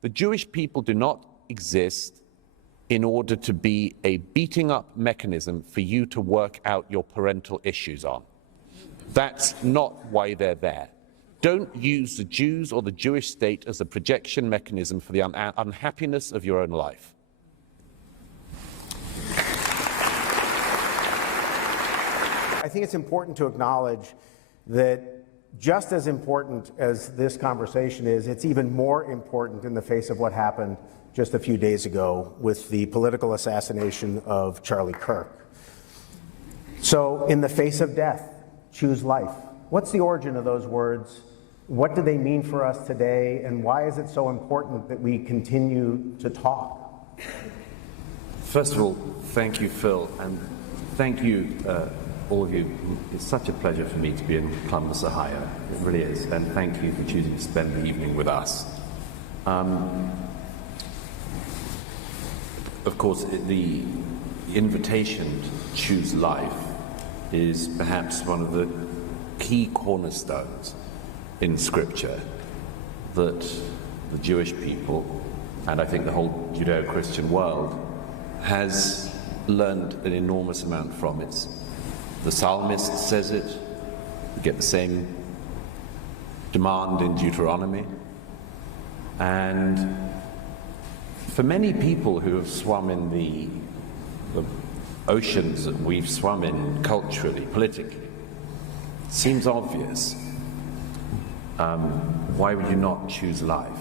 The Jewish people do not exist in order to be a beating up mechanism for you to work out your parental issues on. That's not why they're there. Don't use the Jews or the Jewish state as a projection mechanism for the unhappiness of your own life. I think it's important to acknowledge that just as important as this conversation is, it's even more important in the face of what happened just a few days ago with the political assassination of Charlie Kirk. So, in the face of death, choose life. What's the origin of those words? What do they mean for us today? And why is it so important that we continue to talk? First of all, thank you, Phil, and thank you, all of you. It's such a pleasure for me to be in Columbus, Ohio. It really is. And thank you for choosing to spend the evening with us. Of course, the invitation to choose life is perhaps one of the key cornerstones in Scripture that the Jewish people, and I think the whole Judeo-Christian world, has learned an enormous amount from. The psalmist says it. You get the same demand in Deuteronomy. And for many people who have swum in the oceans that we've swum in culturally, politically, it seems obvious. Why would you not choose life?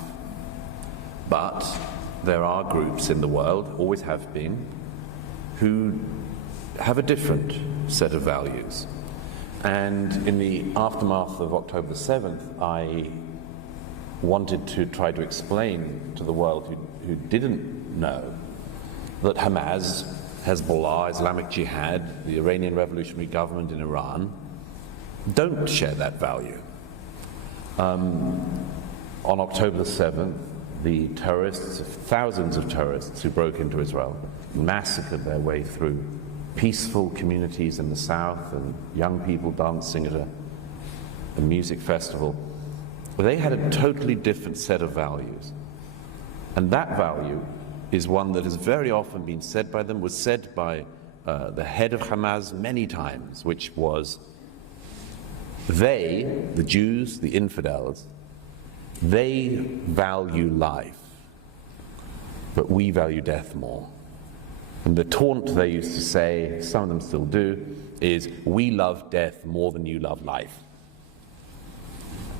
But there are groups in the world, always have been, who have a different set of values. And in the aftermath of October 7th, I wanted to try to explain to the world who didn't know that Hamas, Hezbollah, Islamic Jihad, the Iranian Revolutionary Government in Iran, don't share that value. On October 7th, the terrorists, thousands of terrorists who broke into Israel, massacred their way through peaceful communities in the south and young people dancing at a music festival. They had a totally different set of values. And that value is one that has very often been said by them, was said by the head of Hamas many times, which was they, the Jews, the infidels, they value life, but we value death more. And the taunt they used to say, some of them still do, is we love death more than you love life.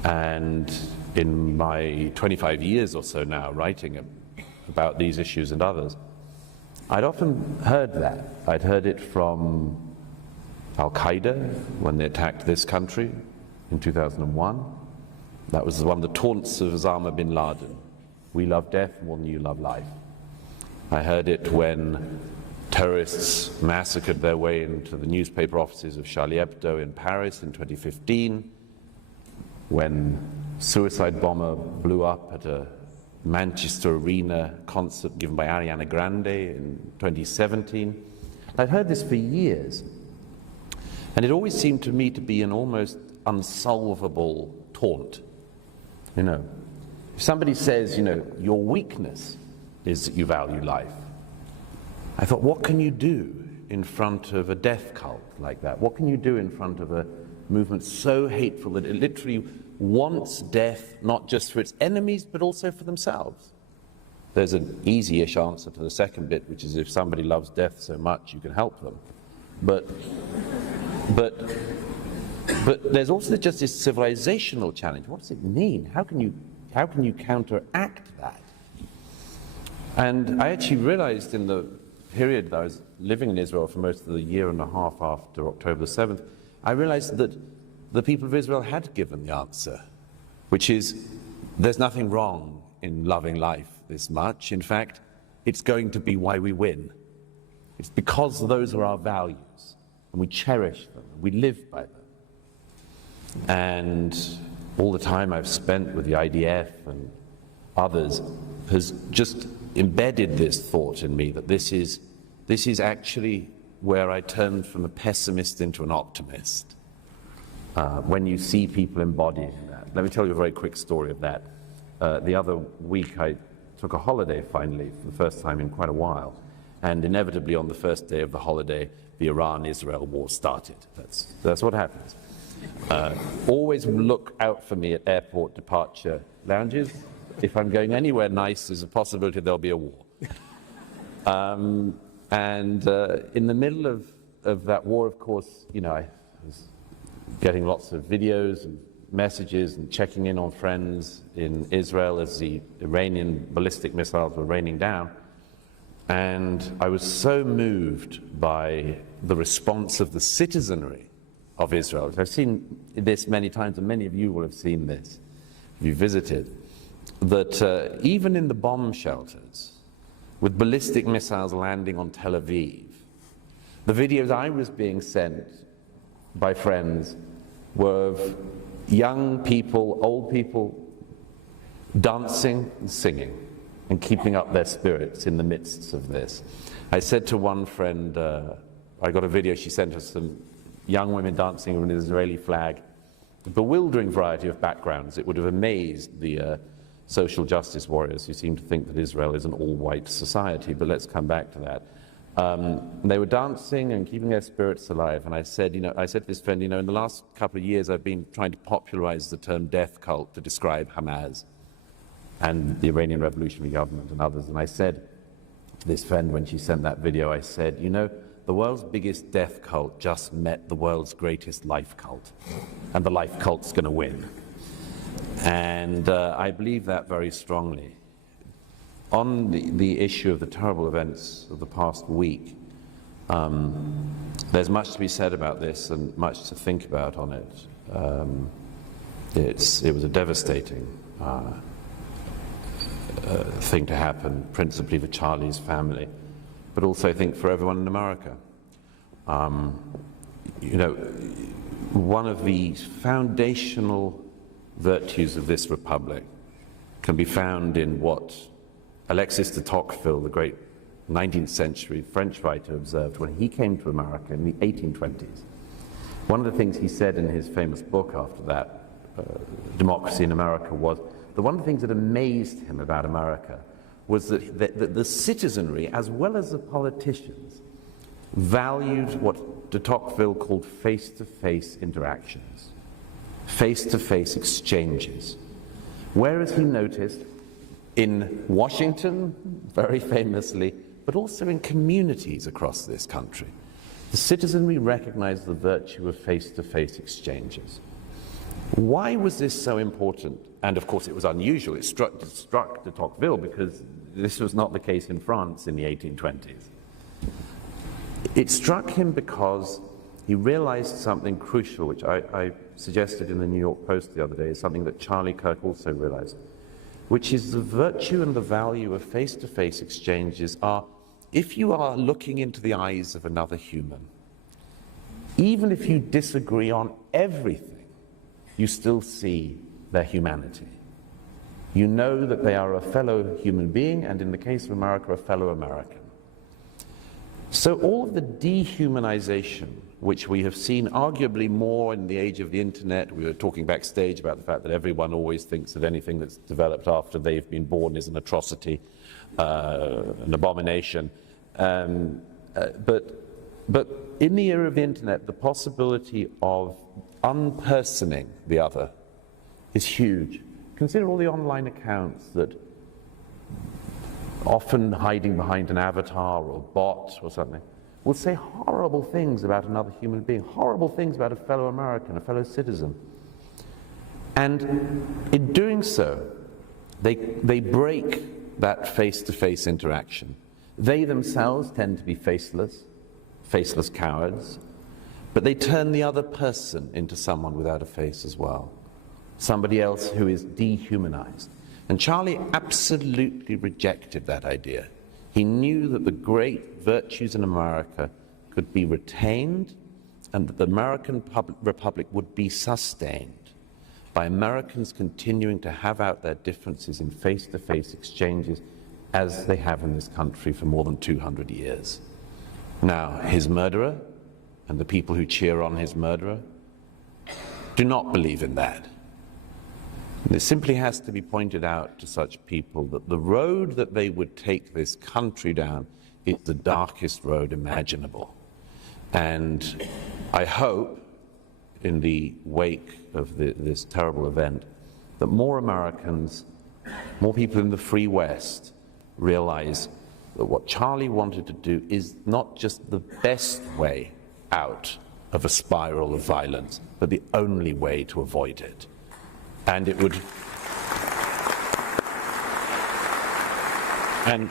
And in my 25 years or so now writing about these issues and others, I'd often heard that. I'd heard it from Al-Qaeda when they attacked this country in 2001. That was one of the taunts of Osama bin Laden. We love death more than you love life. I heard it when terrorists massacred their way into the newspaper offices of Charlie Hebdo in Paris in 2015, when a suicide bomber blew up at a Manchester Arena concert given by Ariana Grande in 2017. I'd heard this for years, and it always seemed to me to be an almost unsolvable taunt. You know, if somebody says, you know, your weakness is that you value life, I thought, what can you do in front of a death cult like that? What can you do in front of a movement so hateful that it literally wants death not just for its enemies but also for themselves? There's an easy-ish answer to the second bit, which is if somebody loves death so much you can help them. But there's also just this civilizational challenge. What does it mean? How can you counteract that? And I actually realized in the period that I was living in Israel for most of the year and a half after October 7th, I realized that the people of Israel had given the answer, which is there's nothing wrong in loving life this much. In fact, it's going to be why we win. It's because those are our values, and we cherish them, and we live by them. And all the time I've spent with the IDF and others has just embedded this thought in me that this is actually where I turned from a pessimist into an optimist. When you see people embodying that. Let me tell you a very quick story of that. The other week I took a holiday finally for the first time in quite a while. And inevitably on the first day of the holiday, the Iran-Israel war started. That's what happens. Always look out for me at airport departure lounges. If I'm going anywhere nice, there's a possibility there'll be a war. In the middle of that war, of course, I was getting lots of videos and messages and checking in on friends in Israel as the Iranian ballistic missiles were raining down. And I was so moved by the response of the citizenry of Israel. I've seen this many times, and many of you will have seen this if you visited, that even in the bomb shelters, with ballistic missiles landing on Tel Aviv, the videos I was being sent by friends were of young people, old people, dancing and singing and keeping up their spirits in the midst of this. I said to one friend, I got a video, she sent us some young women dancing with an Israeli flag, a bewildering variety of backgrounds. It would have amazed the social justice warriors who seem to think that Israel is an all-white society, but let's come back to that. They were dancing and keeping their spirits alive, and I said to this friend, in the last couple of years I've been trying to popularize the term death cult to describe Hamas and the Iranian Revolutionary Government and others, and I said to this friend when she sent that video, I said, the world's biggest death cult just met the world's greatest life cult, and the life cult's going to win. And I believe that very strongly. On the issue of the terrible events of the past week, there's much to be said about this and much to think about on it. It was a devastating thing to happen, principally for Charlie's family, but also I think for everyone in America. One of the foundational virtues of this republic can be found in what Alexis de Tocqueville, the great 19th century French writer, observed when he came to America in the 1820s. One of the things he said in his famous book after that, Democracy in America, was that one of the things that amazed him about America was that the citizenry, as well as the politicians, valued what de Tocqueville called face-to-face interactions, face-to-face exchanges. Whereas he noticed in Washington, very famously, but also in communities across this country, the citizenry recognized the virtue of face-to-face exchanges. Why was this so important? And of course it was unusual. It struck de Tocqueville because this was not the case in France in the 1820s. It struck him because he realized something crucial, which I suggested in the New York Post the other day, is something that Charlie Kirk also realized, which is the virtue and the value of face-to-face exchanges are, if you are looking into the eyes of another human, even if you disagree on everything, you still see their humanity. You know that they are a fellow human being, and in the case of America, a fellow American. So all of the dehumanization, which we have seen arguably more in the age of the internet, we were talking backstage about the fact that everyone always thinks that anything that's developed after they've been born is an atrocity, an abomination. But in the era of the internet, the possibility of unpersoning the other is huge. Consider all the online accounts that, often hiding behind an avatar or a bot or something, will say horrible things about another human being, horrible things about a fellow American, a fellow citizen. And in doing so, they break that face-to-face interaction. They themselves tend to be faceless cowards, but they turn the other person into someone without a face as well, somebody else who is dehumanized. And Charlie absolutely rejected that idea. He knew that the great virtues in America could be retained and that the American Republic would be sustained by Americans continuing to have out their differences in face-to-face exchanges as they have in this country for more than 200 years. Now, his murderer and the people who cheer on his murderer do not believe in that. And it simply has to be pointed out to such people that the road that they would take this country down is the darkest road imaginable. And I hope, in the wake of this terrible event, that more Americans, more people in the free West, realize that what Charlie wanted to do is not just the best way out of a spiral of violence, but the only way to avoid it. And it would, and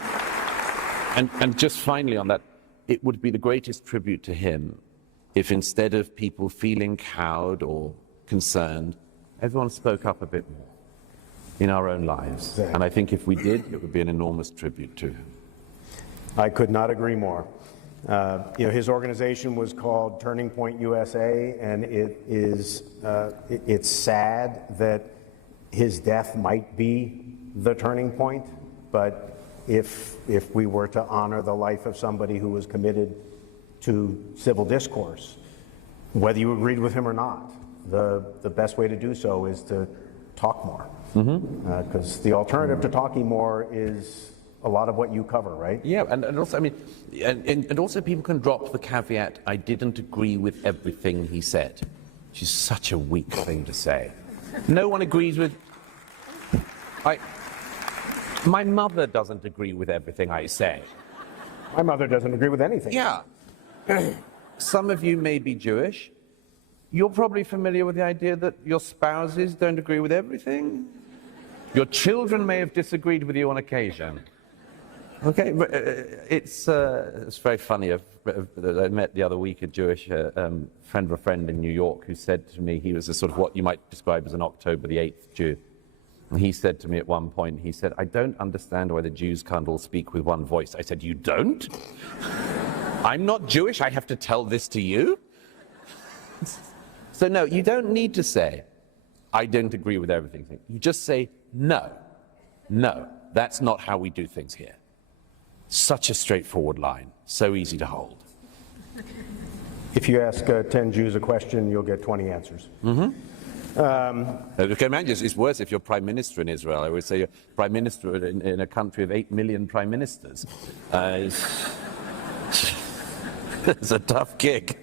just finally on that, it would be the greatest tribute to him if instead of people feeling cowed or concerned, everyone spoke up a bit more in our own lives. And I think if we did, it would be an enormous tribute to him. I could not agree more. His organization was called Turning Point USA, and it's sad that his death might be the turning point, but if we were to honor the life of somebody who was committed to civil discourse, whether you agreed with him or not, the best way to do so is to talk more. Because the alternative to talking more is a lot of what you cover, right? Yeah, and also, I mean, and also people can drop the caveat, I didn't agree with everything he said, which is such a weak thing to say. No one agrees with... My mother doesn't agree with everything I say. My mother doesn't agree with anything. Yeah. Some of you may be Jewish. You're probably familiar with the idea that your spouses don't agree with everything. Your children may have disagreed with you on occasion. Okay, but it's very funny. I met the other week a Jewish friend of a friend in New York who said to me, he was a sort of what you might describe as an October the 8th Jew. And he said to me at one point, he said, I don't understand why the Jews can't all speak with one voice. I said, you don't? I'm not Jewish, I have to tell this to you? So no, you don't need to say, I don't agree with everything. You just say, no, that's not how we do things here. Such a straightforward line, so easy to hold. If you ask 10 Jews a question, you'll get 20 answers. Okay, man, it's worse if you're prime minister in Israel. I would say you're prime minister in a country of 8 million prime ministers. It's a tough gig.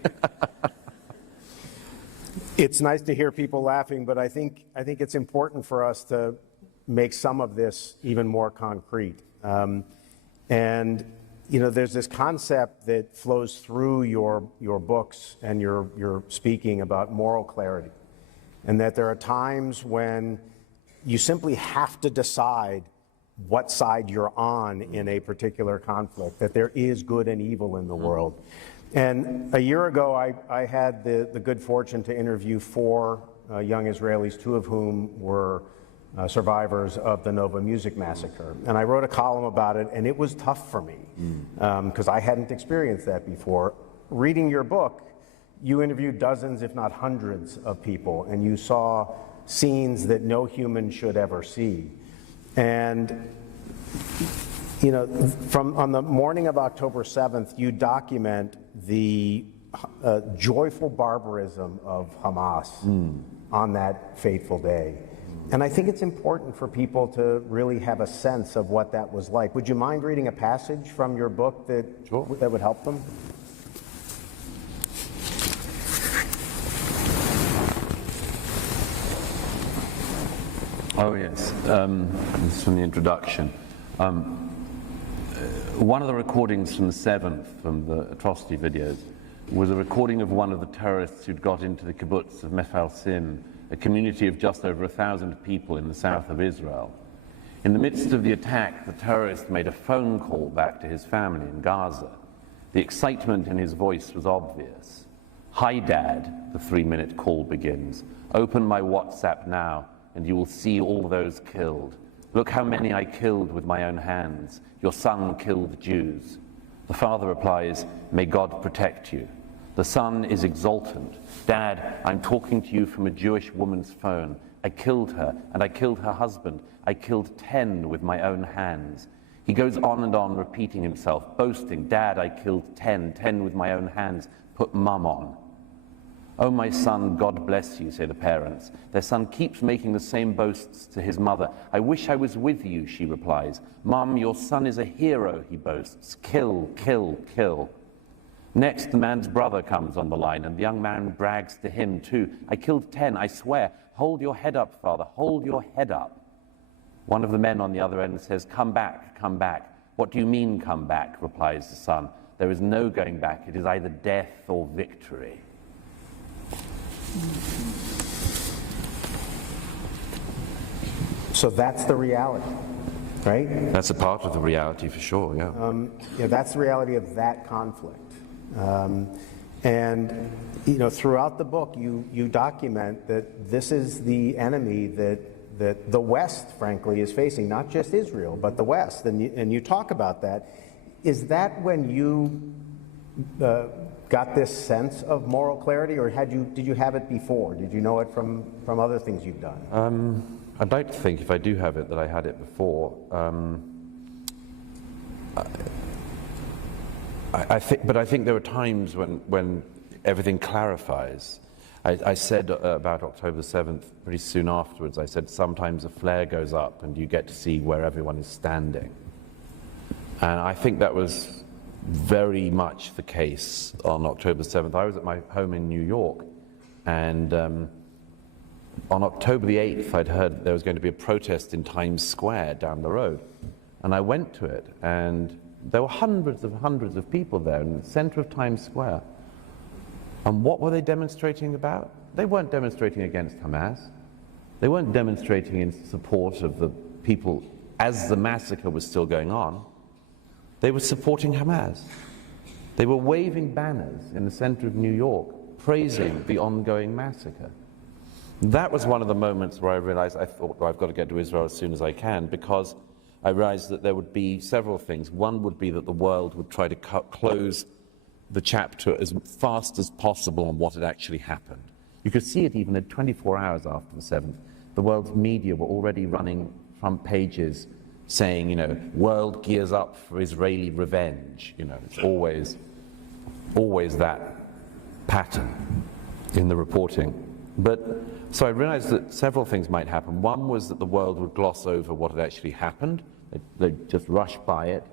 It's nice to hear people laughing, but I think it's important for us to make some of this even more concrete. And there's this concept that flows through your books and your speaking about moral clarity, and that there are times when you simply have to decide what side you're on in a particular conflict, that there is good and evil in the world. And a year ago, I had the good fortune to interview 4 young Israelis, 2 of whom were survivors of the Nova Music Massacre. And I wrote a column about it, and it was tough for me, because I hadn't experienced that before. Reading your book, you interviewed dozens, if not hundreds, of people, and you saw scenes that no human should ever see. And on the morning of October 7th, you document the joyful barbarism of Hamas on that fateful day. And I think it's important for people to really have a sense of what that was like. Would you mind reading a passage from your book that would help them? Oh, yes. This is from the introduction. One of the recordings from the 7th, from the atrocity videos, was a recording of one of the terrorists who'd got into the kibbutz of Mefal Sim, a community of just over 1,000 people in the south of Israel. In the midst of the attack, the terrorist made a phone call back to his family in Gaza. The excitement in his voice was obvious. Hi, Dad, the 3-minute call begins. Open my WhatsApp now, and you will see all those killed. Look how many I killed with my own hands. Your son killed Jews. The father replies, may God protect you. The son is exultant. Dad, I'm talking to you from a Jewish woman's phone. I killed her, and I killed her husband. I killed 10 with my own hands. He goes on and on, repeating himself, boasting, Dad, I killed 10 with my own hands. Put Mum on. "Oh, my son, God bless you," say the parents. Their son keeps making the same boasts to his mother. "I wish I was with you," she replies. "Mom, your son is a hero," he boasts. "Kill, kill, kill." Next, the man's brother comes on the line, and the young man brags to him too. "I killed 10, I swear. Hold your head up, father, hold your head up." One of the men on the other end says, "Come back, come back." "What do you mean, come back?" replies the son. "There is no going back. It is either death or victory." So that's the reality, right? That's a part of the reality for sure, yeah. Yeah, that's the reality of that conflict. And throughout the book, you document that this is the enemy that the West, frankly, is facing, not just Israel, but the West. And you talk about that. Is that when you got this sense of moral clarity, or did you have it before? Did you know it from other things you've done? I'd like to think, if I do have it, that I had it before. I think there are times when everything clarifies. I said about October 7th, pretty soon afterwards, I said sometimes a flare goes up and you get to see where everyone is standing. And I think that was very much the case on October 7th. I was at my home in New York, and on October the 8th, I'd heard there was going to be a protest in Times Square down the road. And I went to it, and there were hundreds of people there in the center of Times Square. And what were they demonstrating about? They weren't demonstrating against Hamas. They weren't demonstrating in support of the people as the massacre was still going on. They were supporting Hamas. They were waving banners in the center of New York, praising the ongoing massacre. That was one of the moments where I realized, I thought, well, I've got to get to Israel as soon as I can, because I realized that there would be several things. One would be that the world would try to close the chapter as fast as possible on what had actually happened. You could see it even at 24 hours after the 7th. The world's media were already running front pages saying, world gears up for Israeli revenge. It's always that pattern in the reporting. So I realized that several things might happen. One was that the world would gloss over what had actually happened. They'd just rush by it.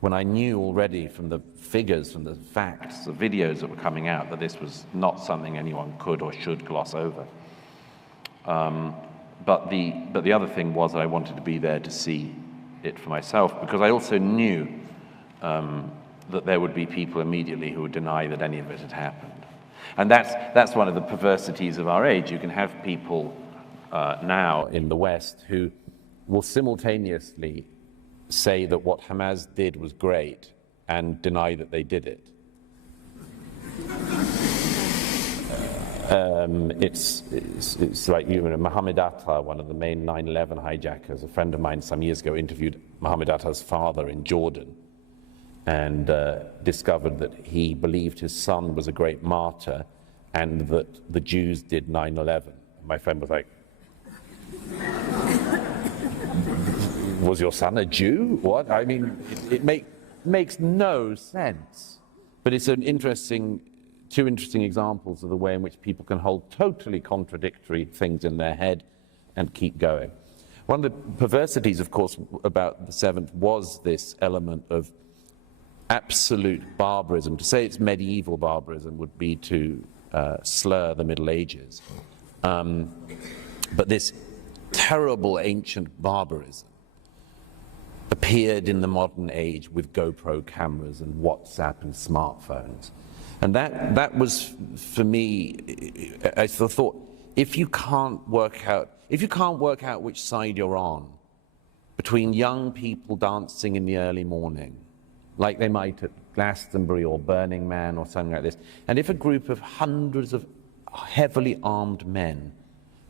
When I knew already from the figures, from the facts, the videos that were coming out, that this was not something anyone could or should gloss over. But the other thing was that I wanted to be there to see it for myself, because I also knew that there would be people immediately who would deny that any of it had happened. And that's one of the perversities of our age. You can have people now in the West who will simultaneously say that what Hamas did was great and deny that they did it. It's like Mohammed Atta, one of the main 9/11 hijackers. A friend of mine some years ago interviewed Mohammed Atta's father in Jordan and discovered that he believed his son was a great martyr and that the Jews did 9/11. My friend was like, was your son a Jew? What? I mean, it makes no sense. But it's two interesting examples of the way in which people can hold totally contradictory things in their head and keep going. One of the perversities, of course, about the 7th was this element of absolute barbarism. To say it's medieval barbarism would be to slur the Middle Ages. But this terrible ancient barbarism appeared in the modern age with GoPro cameras and WhatsApp and smartphones. And that was, for me, I thought, if you can't work out which side you're on, between young people dancing in the early morning, like they might at Glastonbury or Burning Man or something like this, and if a group of hundreds of heavily armed men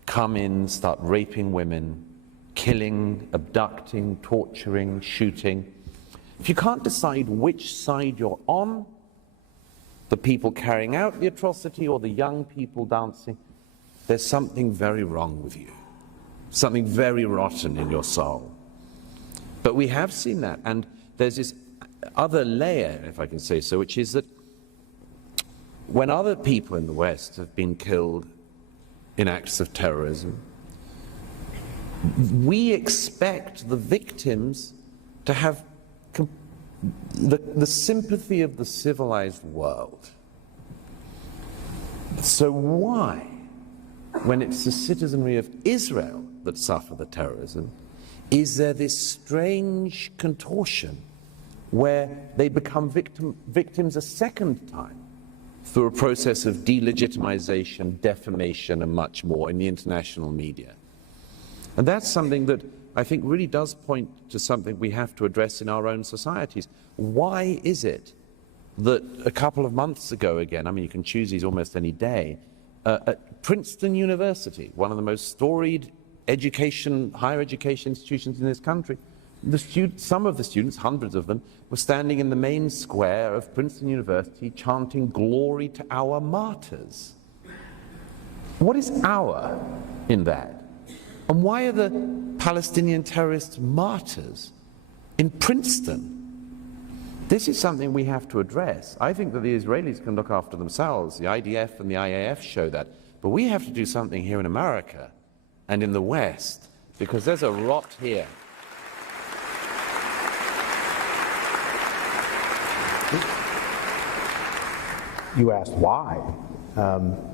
come in, start raping women, killing, abducting, torturing, shooting, if you can't decide which side you're on, the people carrying out the atrocity or the young people dancing, there's something very wrong with you, something very rotten in your soul. But we have seen that, and there's this other layer, if I can say so, which is that when other people in the West have been killed in acts of terrorism, we expect the victims to have the sympathy of the civilized world. So why, when it's the citizenry of Israel that suffer the terrorism, is there this strange contortion where they become victims a second time through a process of delegitimization, defamation, and much more in the international media? And that's something that I think really does point to something we have to address in our own societies. Why is it that a couple of months ago again, I mean, you can choose these almost any day, at Princeton University, one of the most storied higher education institutions in this country, some of the students, hundreds of them, were standing in the main square of Princeton University chanting "Glory to our martyrs." What is "our" in that? And why are the Palestinian terrorists martyrs in Princeton? This is something we have to address. I think that the Israelis can look after themselves. The IDF and the IAF show that. But we have to do something here in America and in the West, because there's a rot here. You asked why.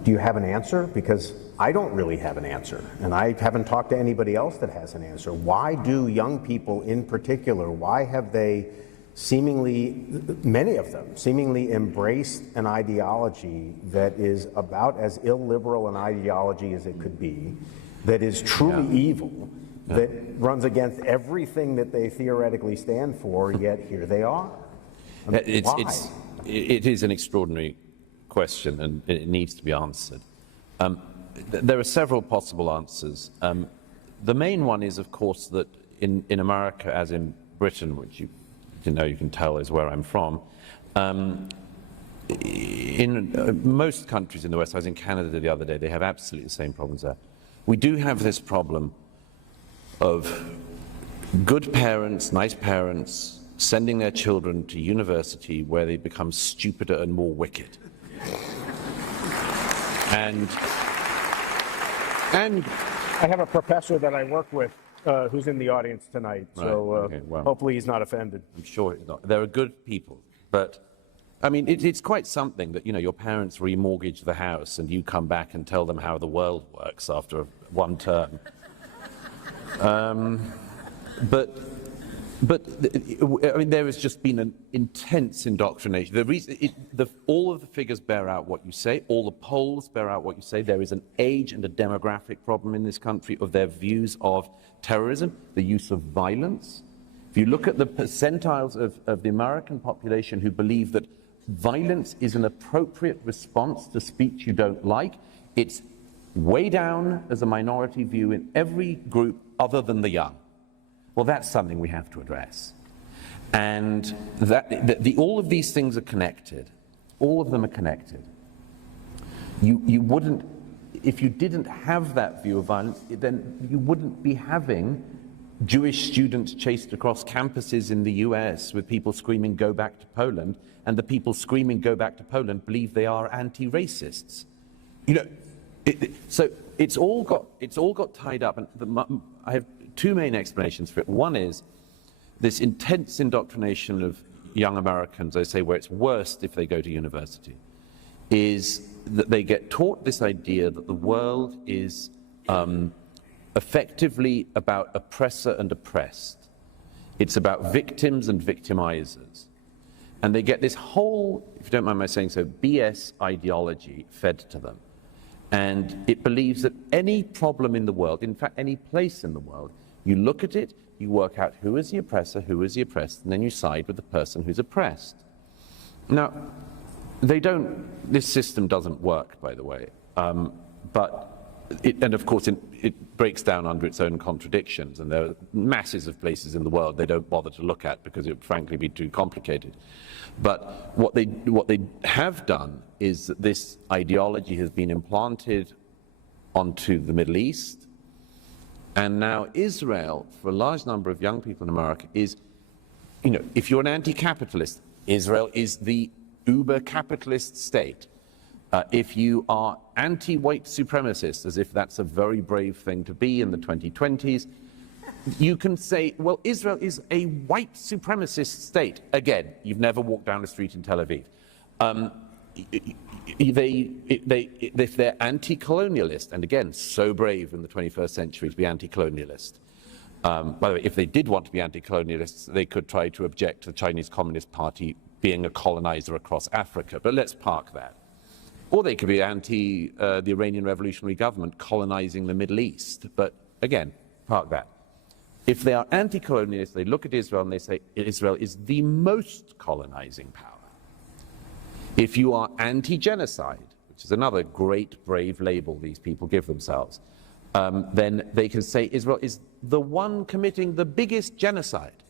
Do you have an answer? Because I don't really have an answer, and I haven't talked to anybody else that has an answer. Why do young people in particular, why have they seemingly, many of them, seemingly embraced an ideology that is about as illiberal an ideology as it could be, that is truly evil, that runs against everything that they theoretically stand for, yet here they are? I mean, it is an extraordinary question, and it needs to be answered. There are several possible answers. The main one is, of course, that in America, as in Britain, which you can tell is where I'm from, in most countries in the West, I was in Canada the other day, they have absolutely the same problems there. We do have this problem of good parents, nice parents, sending their children to university where they become stupider and more wicked. And I have a professor that I work with who's in the audience tonight, so hopefully he's not offended. I'm sure he's not. There are good people, but I mean, it's quite something that, your parents remortgage the house and you come back and tell them how the world works after one term. But I mean, there has just been an intense indoctrination. All of the figures bear out what you say. All the polls bear out what you say. There is an age and a demographic problem in this country of their views of terrorism, the use of violence. If you look at the percentiles of the American population who believe that violence is an appropriate response to speech you don't like, it's way down as a minority view in every group other than the young. Well, that's something we have to address. And all of these things are connected. All of them are connected. You wouldn't, if you didn't have that view of violence, then you wouldn't be having Jewish students chased across campuses in the US with people screaming, "Go back to Poland," and the people screaming, "Go back to Poland," believe they are anti-racists. So it's all got tied up, and I have two main explanations for it. One is this intense indoctrination of young Americans, I say, where it's worst if they go to university, is that they get taught this idea that the world is effectively about oppressor and oppressed. It's about victims and victimizers. And they get this whole, if you don't mind my saying so, BS ideology fed to them. And it believes that any problem in the world, in fact, any place in the world, you look at it, you work out who is the oppressor, who is the oppressed, and then you side with the person who's oppressed. Now, this system doesn't work, by the way, and of course it breaks down under its own contradictions, and there are masses of places in the world they don't bother to look at because it would frankly be too complicated. But what they have done is that this ideology has been implanted onto the Middle East, and now Israel, for a large number of young people in America, is, if you're an anti-capitalist, Israel is the uber-capitalist state. If you are anti-white supremacist, as if that's a very brave thing to be in the 2020s, you can say, well, Israel is a white supremacist state. Again, you've never walked down the street in Tel Aviv. If they're anti-colonialist, and again, so brave in the 21st century to be anti-colonialist. By the way, if they did want to be anti-colonialists, they could try to object to the Chinese Communist Party being a colonizer across Africa, but let's park that. Or they could be anti the Iranian Revolutionary Government colonizing the Middle East, but again, park that. If they are anti-colonialists, they look at Israel and they say Israel is the most colonizing power. If you are anti-genocide, which is another great, brave label these people give themselves, then they can say Israel is the one committing the biggest genocide.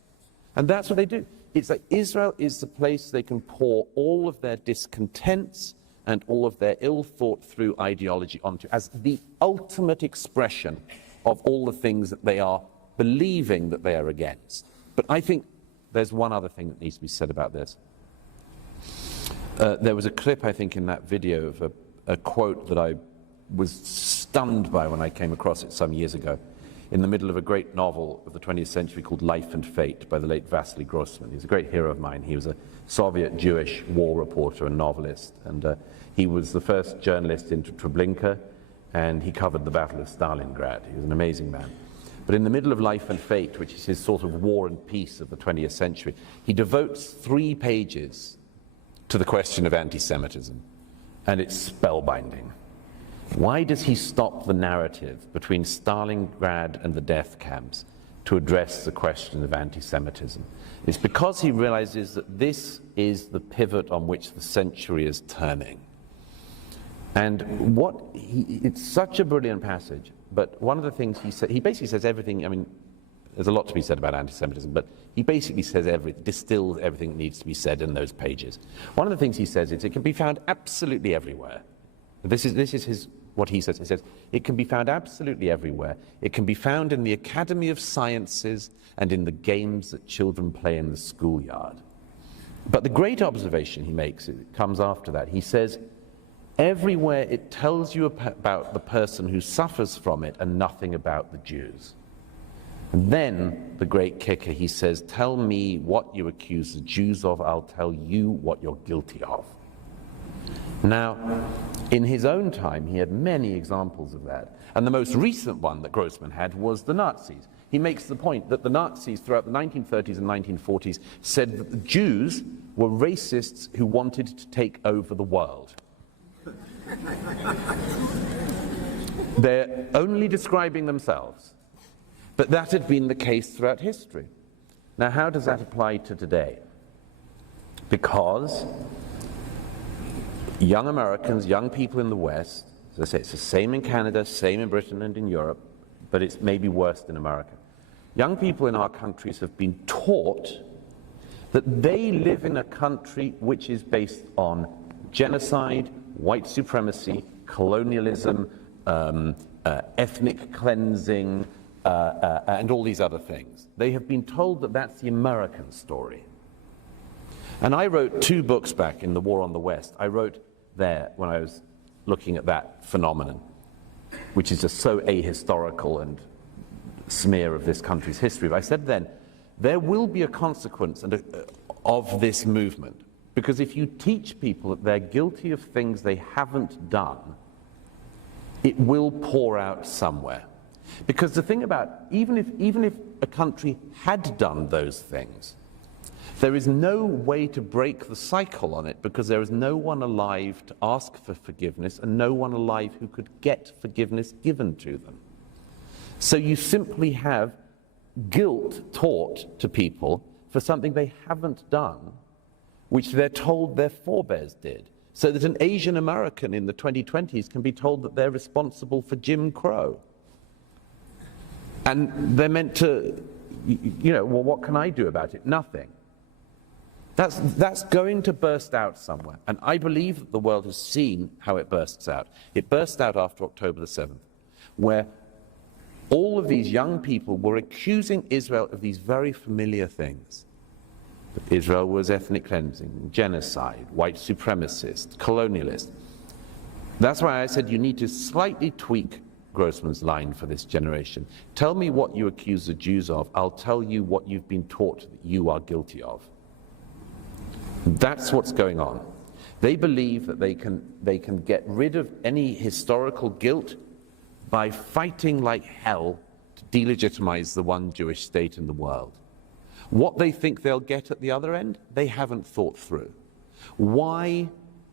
And that's what they do. It's like Israel is the place they can pour all of their discontents and all of their ill-thought-through ideology onto as the ultimate expression of all the things that they are believing that they are against. But I think there's one other thing that needs to be said about this. There was a clip, I think, in that video of a quote that I was stunned by when I came across it some years ago, in the middle of a great novel of the 20th century called Life and Fate by the late Vasily Grossman. He's a great hero of mine. He was a Soviet Jewish war reporter and novelist, and he was the first journalist into Treblinka, and he covered the Battle of Stalingrad. He was an amazing man. But in the middle of Life and Fate, which is his sort of war and peace of the 20th century, he devotes 3 pages to the question of anti-Semitism, and it's spellbinding. Why does he stop the narrative between Stalingrad and the death camps to address the question of anti-Semitism? It's because he realizes that this is the pivot on which the century is turning. And it's such a brilliant passage, but one of the things he said, he basically says everything, I mean, there's a lot to be said about anti-Semitism, but he basically says distills everything that needs to be said in those pages. One of the things he says is it can be found absolutely everywhere. This is what he says. He says, it can be found absolutely everywhere. It can be found in the Academy of Sciences and in the games that children play in the schoolyard. But the great observation he makes, it comes after that. He says, everywhere it tells you about the person who suffers from it and nothing about the Jews. And then, the great kicker, he says, tell me what you accuse the Jews of, I'll tell you what you're guilty of. Now, in his own time, he had many examples of that. And the most recent one that Grossman had was the Nazis. He makes the point that the Nazis throughout the 1930s and 1940s said that the Jews were racists who wanted to take over the world. They're only describing themselves. But that had been the case throughout history. Now, how does that apply to today? Because young Americans, young people in the West, as I say, it's the same in Canada, same in Britain and in Europe, but it's maybe worse in America. Young people in our countries have been taught that they live in a country which is based on genocide, white supremacy, colonialism, ethnic cleansing, and all these other things. They have been told that that's the American story. And I wrote 2 books back in The War on the West. I wrote there when I was looking at that phenomenon, which is just so ahistorical and smear of this country's history. But I said then, there will be a consequence of this movement, because if you teach people that they're guilty of things they haven't done, it will pour out somewhere. Because the thing about, even if a country had done those things, there is no way to break the cycle on it, because there is no one alive to ask for forgiveness and no one alive who could get forgiveness given to them. So you simply have guilt taught to people for something they haven't done, which they're told their forebears did. So that an Asian American in the 2020s can be told that they're responsible for Jim Crow. And they're meant to, well, what can I do about it? Nothing. That's going to burst out somewhere. And I believe that the world has seen how it bursts out. It burst out after October the 7th, where all of these young people were accusing Israel of these very familiar things. That Israel was ethnic cleansing, genocide, white supremacist, colonialist. That's why I said you need to slightly tweak Grossman's line for this generation. Tell me what you accuse the Jews of. I'll tell you what you've been taught that you are guilty of. That's what's going on. They believe that they can get rid of any historical guilt by fighting like hell to delegitimize the one Jewish state in the world. What they think they'll get at the other end, they haven't thought through. Why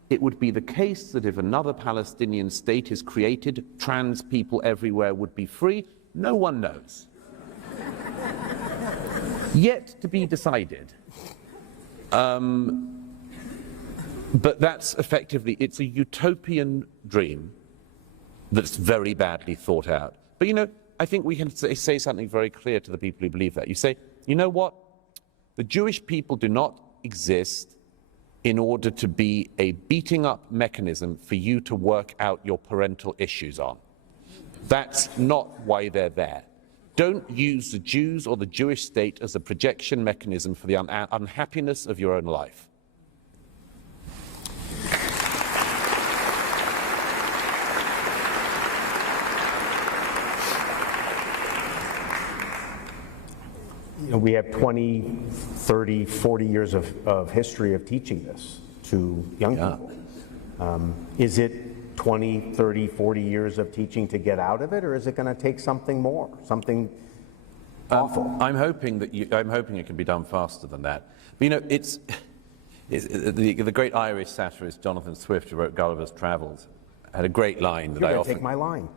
it would be the case that if another Palestinian state is created, trans people everywhere would be free, no one knows. Yet to be decided. But that's effectively, it's a utopian dream that's very badly thought out. But you know, I think we can say something very clear to the people who believe that. You say, you know what? The Jewish people do not exist in order to be a beating up mechanism for you to work out your parental issues on. That's not why they're there. Don't use the Jews or the Jewish state as a projection mechanism for the unhappiness of your own life. You know, we have 20, 30, 40 years of history of teaching this to young people. Is it 20, 30, 40 years of teaching to get out of it, or is it going to take something more, something awful? I'm hoping it can be done faster than that. But you know, the great Irish satirist Jonathan Swift, who wrote Gulliver's Travels, had a great line that You're going to take my line.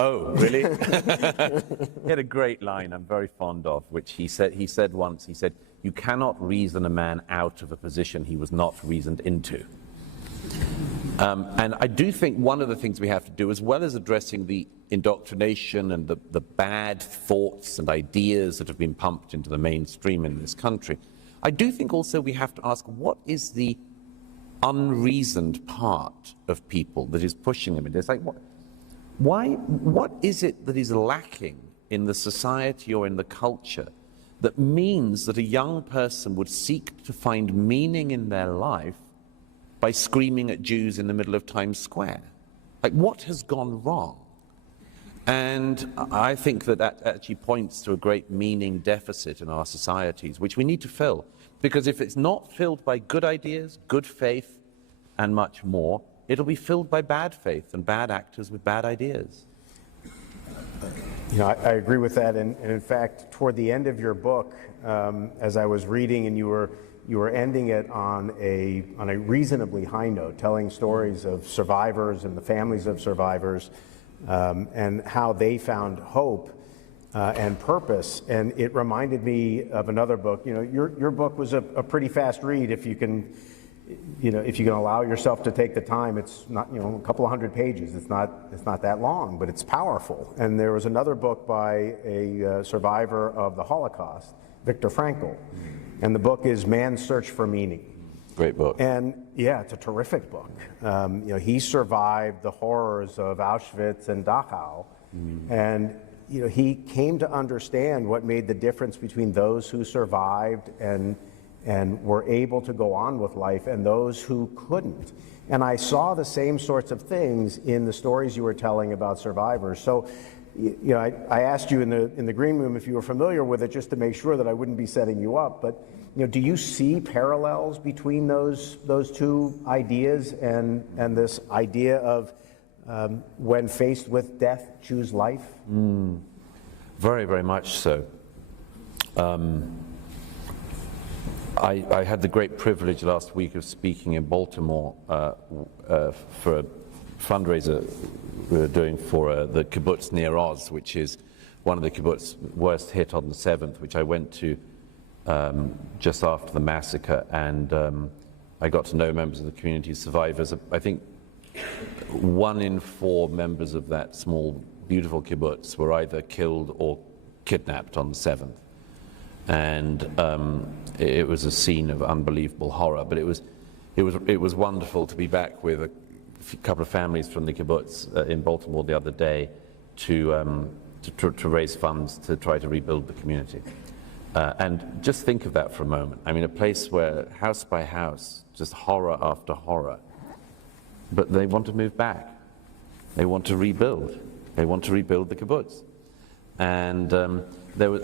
Oh, really? He had a great line I'm very fond of, which he said once, you cannot reason a man out of a position he was not reasoned into. And I do think one of the things we have to do, as well as addressing the indoctrination and the bad thoughts and ideas that have been pumped into the mainstream in this country, I do think also we have to ask, what is the unreasoned part of people that is pushing them into this? Like, what is it that is lacking in the society or in the culture that means that a young person would seek to find meaning in their life by screaming at Jews in the middle of Times Square? Like, what has gone wrong? And I think that actually points to a great meaning deficit in our societies, which we need to fill. Because if it's not filled by good ideas, good faith, and much more, it'll be filled by bad faith and bad actors with bad ideas. You know, I agree with that, and in fact, toward the end of your book, as I was reading, and you were ending it on a reasonably high note, telling stories of survivors and the families of survivors, and how they found hope and purpose. And it reminded me of another book. You know, your book was a pretty fast read if you can. You know, if you can allow yourself to take the time. It's not, you know, a couple of hundred pages. It's not that long, but it's powerful. And there was another book by a survivor of the Holocaust, Viktor Frankl, and the book is Man's Search for Meaning. Great book. And yeah, it's a terrific book. You know, he survived the horrors of Auschwitz and Dachau, and you know, he came to understand what made the difference between those who survived and were able to go on with life and those who couldn't. And I saw the same sorts of things in the stories you were telling about survivors. So, you know, I asked you in the green room if you were familiar with it, just to make sure that I wouldn't be setting you up. But, you know, do you see parallels between those two ideas and this idea of when faced with death, choose life? Very, very much so. I had the great privilege last week of speaking in Baltimore for a fundraiser we were doing for the kibbutz near Oz, which is one of the kibbutz worst hit on the 7th, which I went to just after the massacre, and I got to know members of the community, survivors. I think 1 in 4 members of that small, beautiful kibbutz were either killed or kidnapped on the 7th. And it was a scene of unbelievable horror. But it was wonderful to be back with a couple of families from the kibbutz in Baltimore the other day to raise funds to try to rebuild the community. And just think of that for a moment. I mean, a place where house by house, just horror after horror, but they want to move back. They want to rebuild. They want to rebuild the kibbutz. And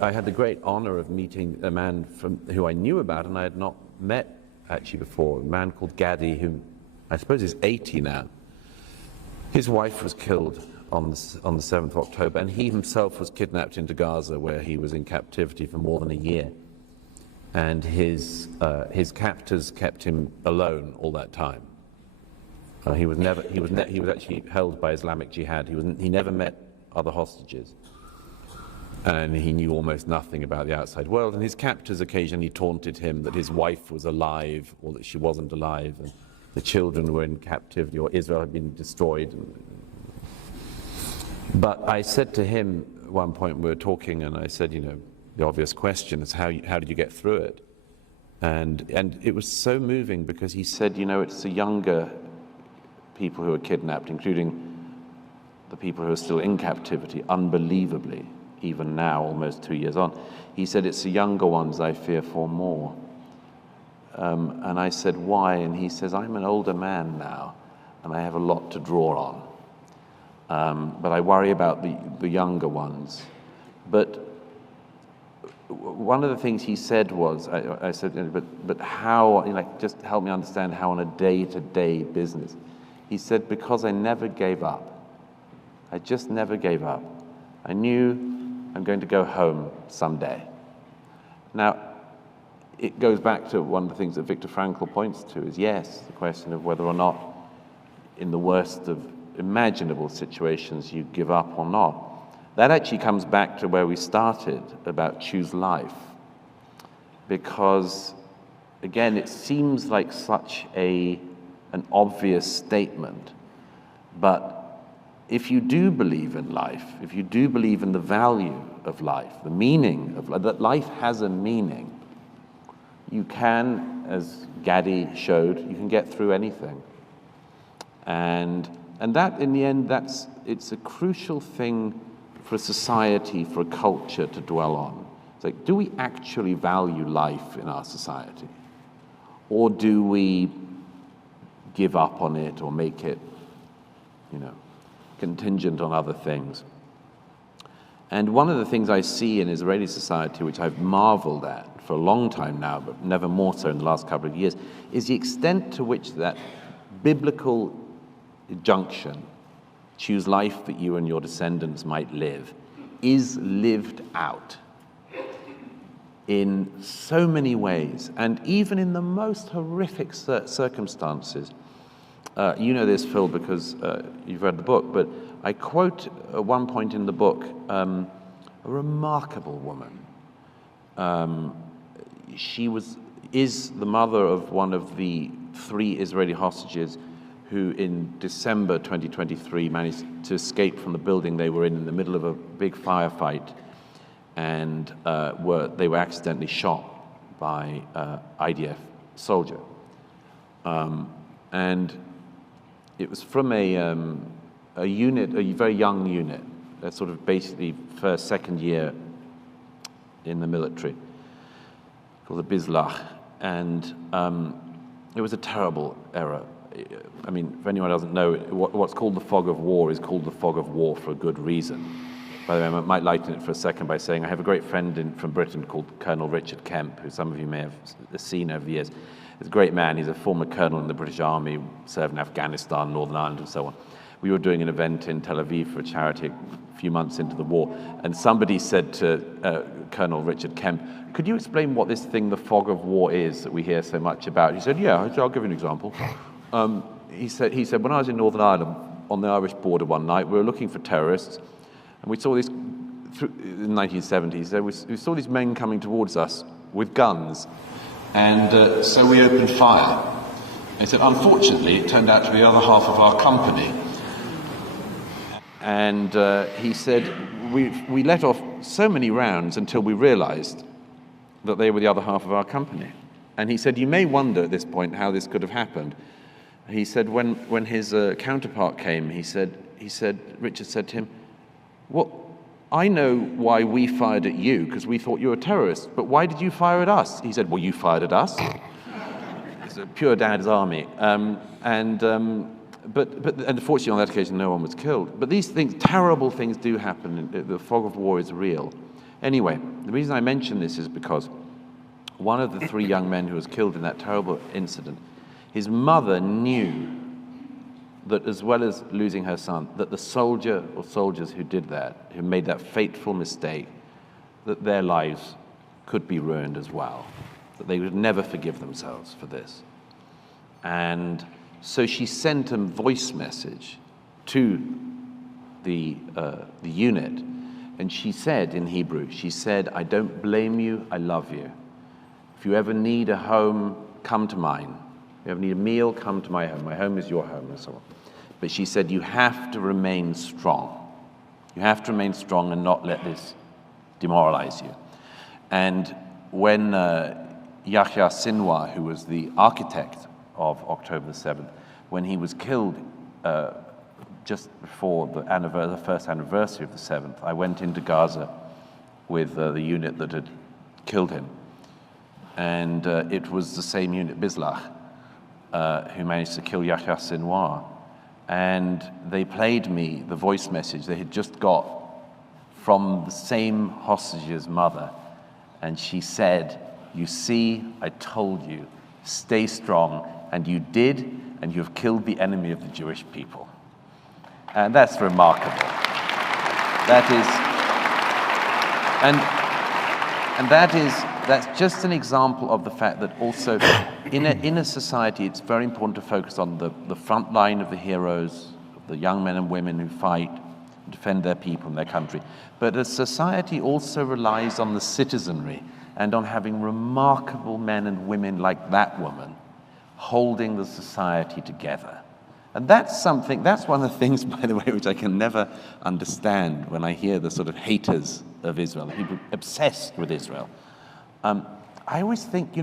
I had the great honor of meeting a man who I knew about and I had not met actually before, a man called Gadi, who I suppose is 80 now. His wife was killed on the 7th of October, and he himself was kidnapped into Gaza, where he was in captivity for more than a year. And his captors kept him alone all that time. He was actually held by Islamic Jihad. He never met other hostages, and he knew almost nothing about the outside world. And his captors occasionally taunted him that his wife was alive or that she wasn't alive, and the children were in captivity, or Israel had been destroyed. But I said to him at one point, we were talking, and I said, the obvious question is how did you get through it? And it was so moving because he said, it's the younger people who are kidnapped, including the people who are still in captivity, unbelievably, even now, almost 2 years on. He said, it's the younger ones I fear for more. And I said, why? And he says, I'm an older man now, and I have a lot to draw on. But I worry about the younger ones. But one of the things he said was, I said, but how, just help me understand how on a day-to-day business. He said, because I never gave up. I just never gave up. I knew I'm going to go home someday. Now, it goes back to one of the things that Viktor Frankl points to is, yes, the question of whether or not in the worst of imaginable situations you give up or not. That actually comes back to where we started about choose life. Because, again, it seems like such an obvious statement, but if you do believe in life, if you do believe in the value of life, the meaning of life, that life has a meaning, you can, as Gadi showed, you can get through anything. And that, in the end, it's a crucial thing for a society, for a culture to dwell on. It's like, do we actually value life in our society? Or do we give up on it or make it, contingent on other things? And one of the things I see in Israeli society, which I've marveled at for a long time now, but never more so in the last couple of years, is the extent to which that biblical junction, choose life that you and your descendants might live, is lived out in so many ways, and even in the most horrific circumstances. You know this, Phil, because you've read the book, but I quote at one point in the book a remarkable woman. She is the mother of one of the 3 Israeli hostages who in December 2023 managed to escape from the building they were in the middle of a big firefight, and they were accidentally shot by IDF soldier. And it was from a unit, a very young unit, a sort of basically first, second year in the military, called the Bizlach. And it was a terrible era. I mean, if anyone doesn't know, what's called the fog of war is called the fog of war for a good reason. By the way, I might lighten it for a second by saying I have a great friend from Britain called Colonel Richard Kemp, who some of you may have seen over the years. He's a great man. He's a former colonel in the British Army, served in Afghanistan, Northern Ireland, and so on. We were doing an event in Tel Aviv for a charity a few months into the war, and somebody said to Colonel Richard Kemp, could you explain what this thing, the fog of war, is that we hear so much about? He said, yeah, I'll give you an example. He said, when I was in Northern Ireland on the Irish border one night, we were looking for terrorists, and we saw these, in the 1970s, we saw these men coming towards us with guns, and so we opened fire. He said, unfortunately, it turned out to be the other half of our company. And he said, we let off so many rounds until we realized that they were the other half of our company. And he said, you may wonder at this point how this could have happened. He said, when his counterpart came, Richard said to him, well, I know why we fired at you, because we thought you were terrorists, but why did you fire at us? He said, well, you fired at us. It's a pure dad's army. but unfortunately on that occasion no one was killed. But these things, terrible things do happen. The fog of war is real. Anyway, the reason I mention this is because one of the 3 young men who was killed in that terrible incident, his mother knew that, as well as losing her son, that the soldier or soldiers who did that, who made that fateful mistake, that their lives could be ruined as well, that they would never forgive themselves for this. And so she sent a voice message to the unit, and she said in Hebrew, she said, "I don't blame you, I love you. If you ever need a home, come to mine. If you ever need a meal, come to my home is your home," and so on. But she said, you have to remain strong. You have to remain strong and not let this demoralize you. And when Yahya Sinwar, who was the architect of October the 7th, when he was killed just before the first anniversary of the 7th, I went into Gaza with the unit that had killed him. And it was the same unit, Bizlach, who managed to kill Yahya Sinwar. And they played me the voice message they had just got from the same hostage's mother. And she said, "You see, I told you, stay strong." And you did, and you have killed the enemy of the Jewish people. And that's remarkable. That is, that's just an example of the fact that also in a society, it's very important to focus on the front line of the heroes, the young men and women who fight, defend their people and their country. But a society also relies on the citizenry and on having remarkable men and women like that woman holding the society together. And that's one of the things, by the way, which I can never understand when I hear the sort of haters of Israel, people obsessed with Israel. I always think,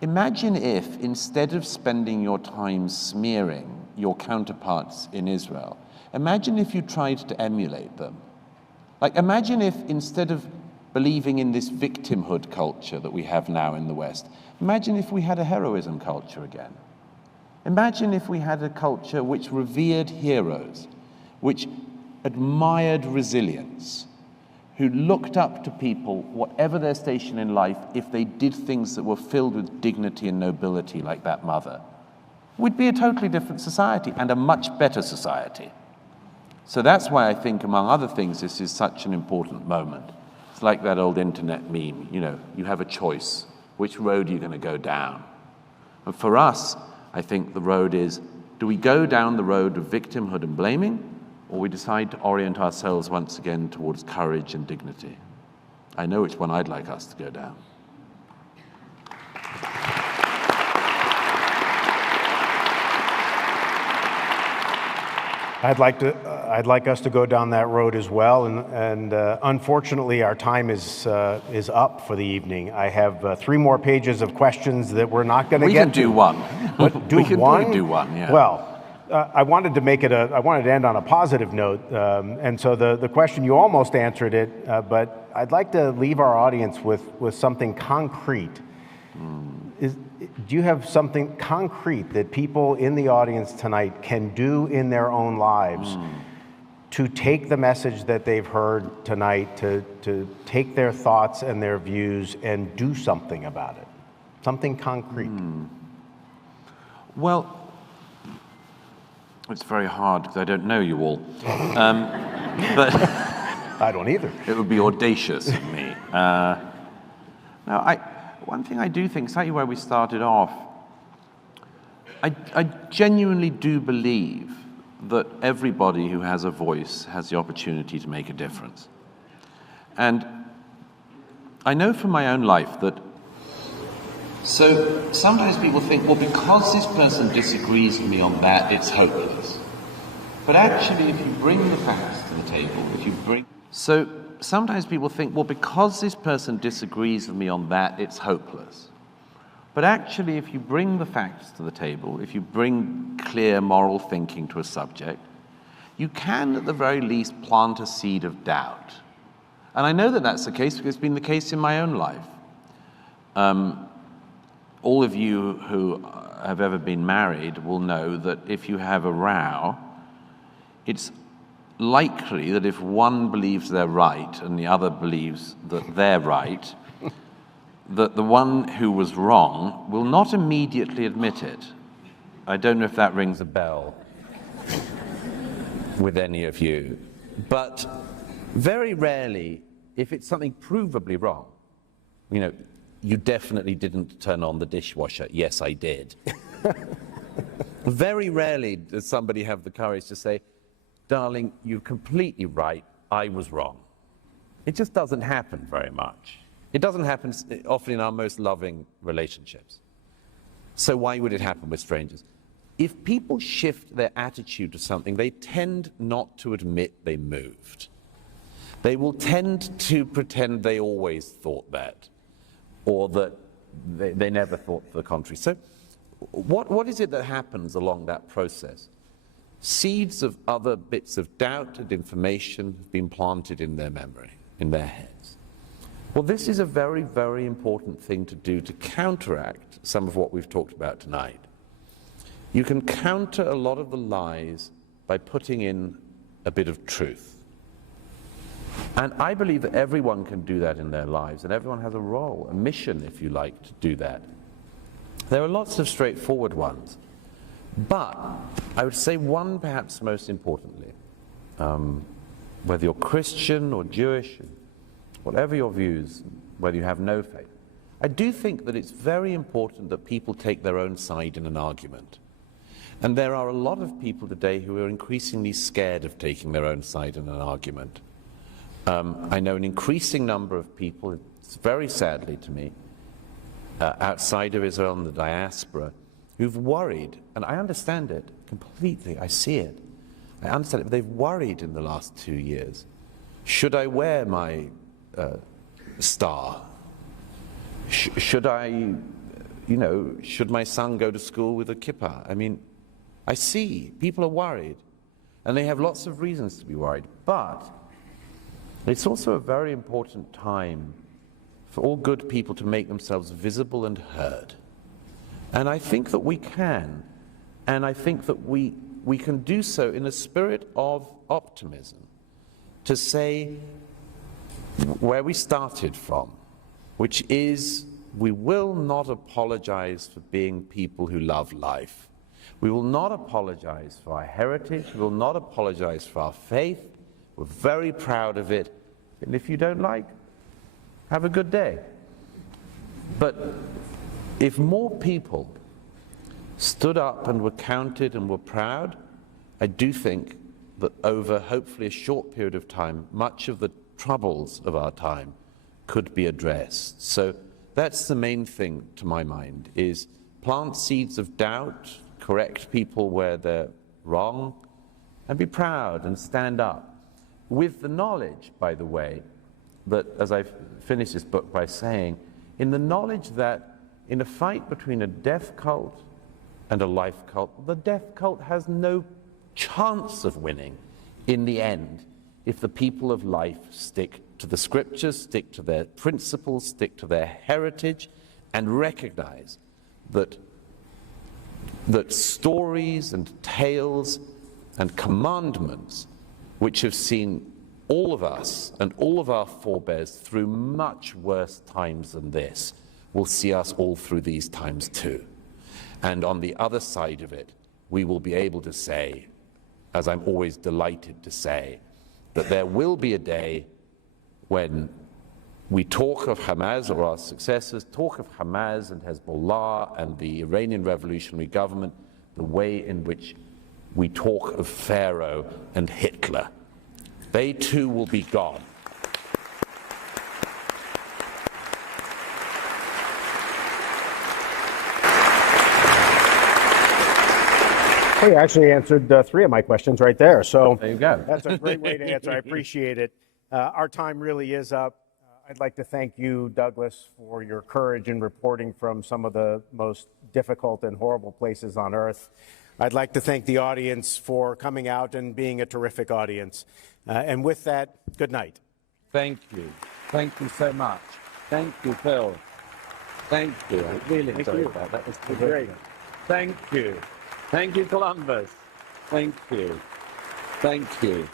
imagine if instead of spending your time smearing your counterparts in Israel, imagine if you tried to emulate them. Like, imagine if instead of believing in this victimhood culture that we have now in the West, imagine if we had a heroism culture again. Imagine if we had a culture which revered heroes, which admired resilience, who looked up to people, whatever their station in life, if they did things that were filled with dignity and nobility like that mother. We'd be a totally different society and a much better society. So that's why I think, among other things, this is such an important moment. It's like that old internet meme, you have a choice. Which road are you going to go down? And for us, I think the road is, do we go down the road of victimhood and blaming, or we decide to orient ourselves once again towards courage and dignity? I know which one I'd like us to go down. I'd like us to go down that road as well, and unfortunately, our time is up for the evening. I have 3 more pages of questions that we're not going to get to. We can do one. What, do we can one? Do one. Yeah. Well, I wanted to end on a positive note, and so the question, you almost answered it, but I'd like to leave our audience with something concrete. Do you have something concrete that people in the audience tonight can do in their own lives to take the message that they've heard tonight, to take their thoughts and their views and do something about it? Something concrete. Well, it's very hard because I don't know you all. But I don't either. It would be audacious of me. One thing I do think, slightly where we started off, I genuinely do believe that everybody who has a voice has the opportunity to make a difference. And I know from my own life that, so sometimes people think, well, because this person disagrees with me on that, it's hopeless. But actually, if you bring the facts to the table, sometimes people think, well, because this person disagrees with me on that, it's hopeless. But actually, if you bring the facts to the table, if you bring clear moral thinking to a subject, you can, at the very least, plant a seed of doubt. And I know that that's the case because it's been the case in my own life. All of you who have ever been married will know that if you have a row, it's likely that if one believes they're right and the other believes that they're right, that the one who was wrong will not immediately admit it. I don't know if that rings a bell with any of you, but very rarely, if it's something provably wrong, you know, you definitely didn't turn on the dishwasher. Yes, I did. Very rarely does somebody have the courage to say, darling, you're completely right, I was wrong. It just doesn't happen very much. It doesn't happen often in our most loving relationships. So why would it happen with strangers? If people shift their attitude to something, they tend not to admit they moved. They will tend to pretend they always thought that, or that they never thought the contrary. So what is it that happens along that process? Seeds of other bits of doubt and information have been planted in their memory, in their heads. Well, this is a very, very important thing to do to counteract some of what we've talked about tonight. You can counter a lot of the lies by putting in a bit of truth. And I believe that everyone can do that in their lives, and everyone has a role, a mission, if you like, to do that. There are lots of straightforward ones, but I would say one perhaps most importantly, whether you're Christian or Jewish, whatever your views, whether you have no faith, I do think that it's very important that people take their own side in an argument. And there are a lot of people today who are increasingly scared of taking their own side in an argument. I know an increasing number of people, it's very sadly to me, outside of Israel and the diaspora, who've worried, and I understand it completely, I see it, I understand it, but they've worried in the last 2 years. Should I wear my star? Should I, you know, should my son go to school with a kippah? I mean, I see people are worried, and they have lots of reasons to be worried, but it's also a very important time for all good people to make themselves visible and heard. And I think that we can, and I think that we can do so in a spirit of optimism, to say where we started from, which is we will not apologize for being people who love life. We will not apologize for our heritage. We will not apologize for our faith. We're very proud of it. And if you don't like, have a good day. But if more people stood up and were counted and were proud, I do think that over hopefully a short period of time, much of the troubles of our time could be addressed. So that's the main thing to my mind, is plant seeds of doubt, correct people where they're wrong, and be proud and stand up. With the knowledge, by the way, that, as I finish this book by saying, in the knowledge that in a fight between a death cult and a life cult, the death cult has no chance of winning in the end if the people of life stick to the scriptures, stick to their principles, stick to their heritage, and recognize that stories and tales and commandments which have seen all of us and all of our forebears through much worse times than this will see us all through these times too. And on the other side of it, we will be able to say, as I'm always delighted to say, that there will be a day when we talk of Hamas, or our successors talk of Hamas and Hezbollah and the Iranian revolutionary government the way in which we talk of Pharaoh and Hitler. They too will be gone. Well, you actually answered 3 of my questions right there. So there you go. That's a great way to answer. I appreciate it. Our time really is up. I'd like to thank you, Douglas, for your courage in reporting from some of the most difficult and horrible places on earth. I'd like to thank the audience for coming out and being a terrific audience. And with that, good night. Thank you. Thank you so much. Thank you, Phil. Thank you. I really enjoyed that. That was great. Thank you. Thank you, Columbus. Thank you. Thank you.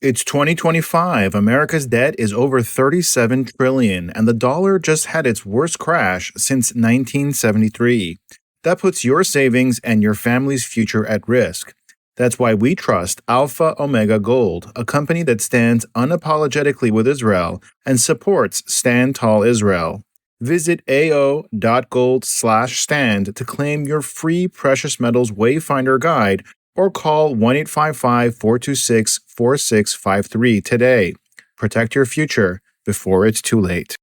It's 2025. America's debt is over $37 trillion, and the dollar just had its worst crash since 1973. That puts your savings and your family's future at risk. That's why we trust Alpha Omega Gold, a company that stands unapologetically with Israel and supports Stand Tall Israel. Visit ao.gold/stand to claim your free precious metals wayfinder guide or call 1-855-426-4653 today. Protect your future before it's too late.